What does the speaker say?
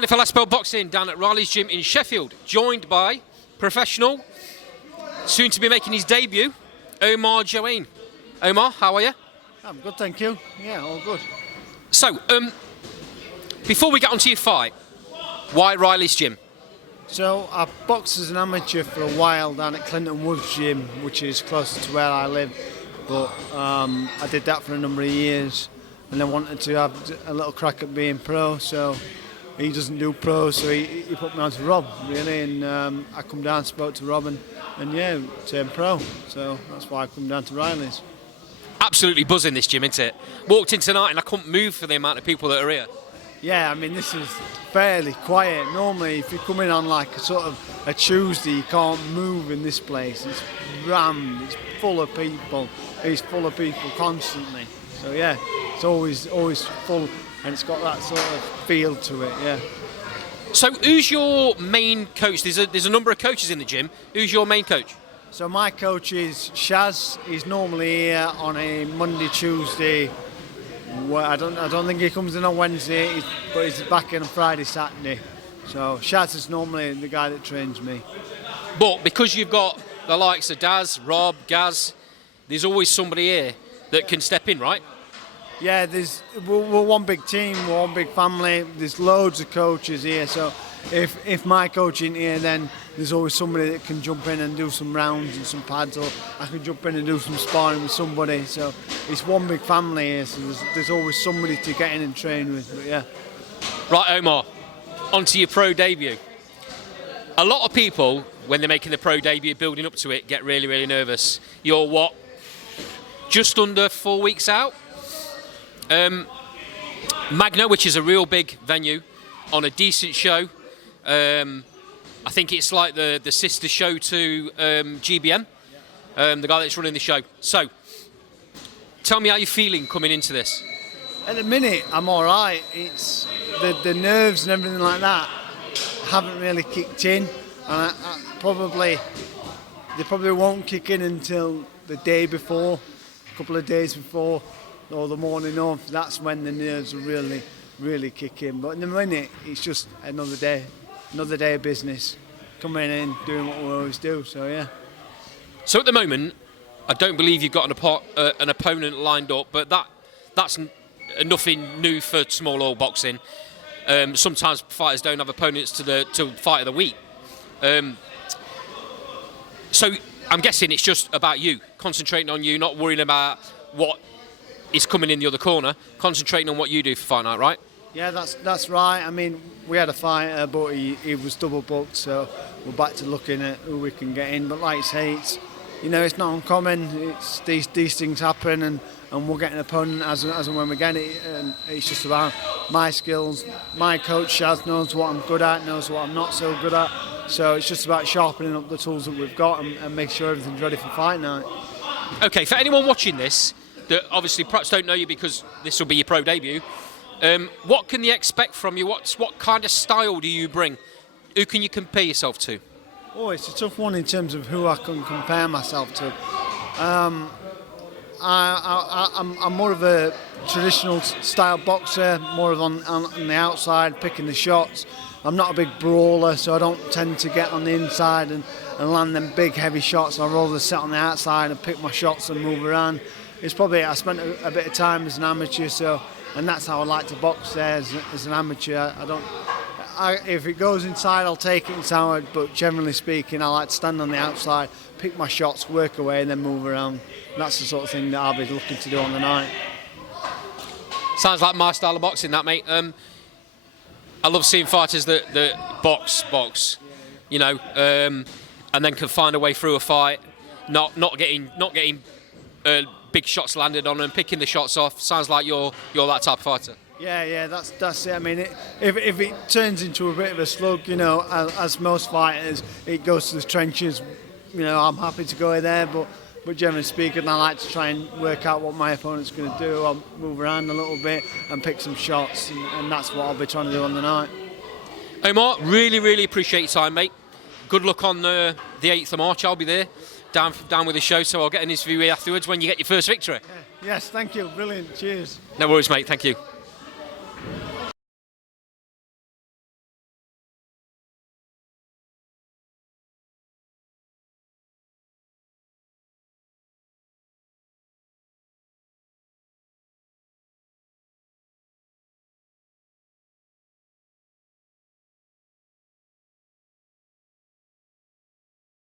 Andy for Last Belt Boxing down at Riley's Gym in Sheffield, joined by professional, soon to be making his debut, Omar Jaouane. Omar, how are you? I'm good, thank you. Yeah, all good. So, before we get onto your fight, why Riley's Gym? So I boxed as an amateur for a while down at Clinton Woods Gym, which is closer to where I live. But I did that for a number of years, and I wanted to have a little crack at being pro. So he doesn't do pro, so he put me on to Rob, really. And I come down, spoke to Rob, and yeah, turned pro. So that's why I come down to Riley's. Absolutely buzzing, this gym, isn't it? Walked in tonight and I couldn't move for the amount of people that are here. Yeah, I mean, this is fairly quiet. Normally, if you come in on like a sort of a Tuesday, you can't move in this place. It's rammed, it's full of people. It's full of people constantly. So yeah, it's always full, and it's got that sort of feel to it, yeah. So who's your main coach? There's a number of coaches in the gym. Who's your main coach? So my coach is Shaz. He's normally here on a Monday, Tuesday. Well, I don't think he comes in on Wednesday, but he's back in on Friday, Saturday. So Shaz is normally the guy that trains me. But because you've got the likes of Daz, Rob, Gaz, there's always somebody here that can step in, right? Yeah, we're one big team, we're one big family. There's loads of coaches here, so if my coach isn't here, then there's always somebody that can jump in and do some rounds and some pads, or I can jump in and do some sparring with somebody. So it's one big family here, so there's always somebody to get in and train with, but yeah. Right, Omar, onto your pro debut. A lot of people, when they're making the pro debut, building up to it, get really, really nervous. You're what, just under 4 weeks out? Magna, which is a real big venue, on a decent show. I think it's like the sister show to GBM, the guy that's running the show. So, tell me how you're feeling coming into this. At the minute, I'm all right. It's the nerves and everything like that haven't really kicked in, and they probably won't kick in until the day before, a couple of days before, or the morning of. That's when the nerves will really kick in. But in the minute, it's just another day of business, coming in, doing what we always do. So yeah. So at the moment, I don't believe you've got an opponent lined up, but that's nothing new for small oil boxing. Sometimes fighters don't have opponents to fight of the week. So I'm guessing it's just about you, concentrating on you, not worrying about what is coming in the other corner, concentrating on what you do for fight night, right? Yeah, that's right. I mean, we had a fighter, but he was double booked, so we're back to looking at who we can get in. But like I say, it's not uncommon. It's these things happen, and we'll get an opponent as and when we get it. And it's just about my skills. My coach Shaz knows what I'm good at, knows what I'm not so good at. So it's just about sharpening up the tools that we've got and make sure everything's ready for fight night. Okay, for anyone watching this that obviously perhaps don't know you because this will be your pro debut, what can they expect from you? What kind of style do you bring? Who can you compare yourself to? Oh, it's a tough one in terms of who I can compare myself to. I'm more of a traditional style boxer, more of on the outside, picking the shots. I'm not a big brawler, so I don't tend to get on the inside and land them big heavy shots. I'd rather sit on the outside and pick my shots and move around. It's probably, I spent a bit of time as an amateur, and that's how I like to box there as an amateur. If it goes inside, I'll take it inside, but generally speaking, I like to stand on the outside, pick my shots, work away, and then move around. That's the sort of thing that I'll be looking to do on the night. Sounds like my style of boxing, that, mate. I love seeing fighters that box, you know, and then can find a way through a fight, not getting big shots landed on them, picking the shots off. Sounds like you're that type of fighter. Yeah, that's it. I mean, if it turns into a bit of a slug, you know, as most fighters, it goes to the trenches. You know, I'm happy to go there, but generally speaking, I like to try and work out what my opponent's going to do. I'll move around a little bit and pick some shots, and that's what I'll be trying to do on the night. Omar, really appreciate your time, mate. Good luck on the 8th of March. I'll be there, down with the show, so I'll get an interview afterwards when you get your first victory. Yes, thank you. Brilliant. Cheers. No worries, mate. Thank you.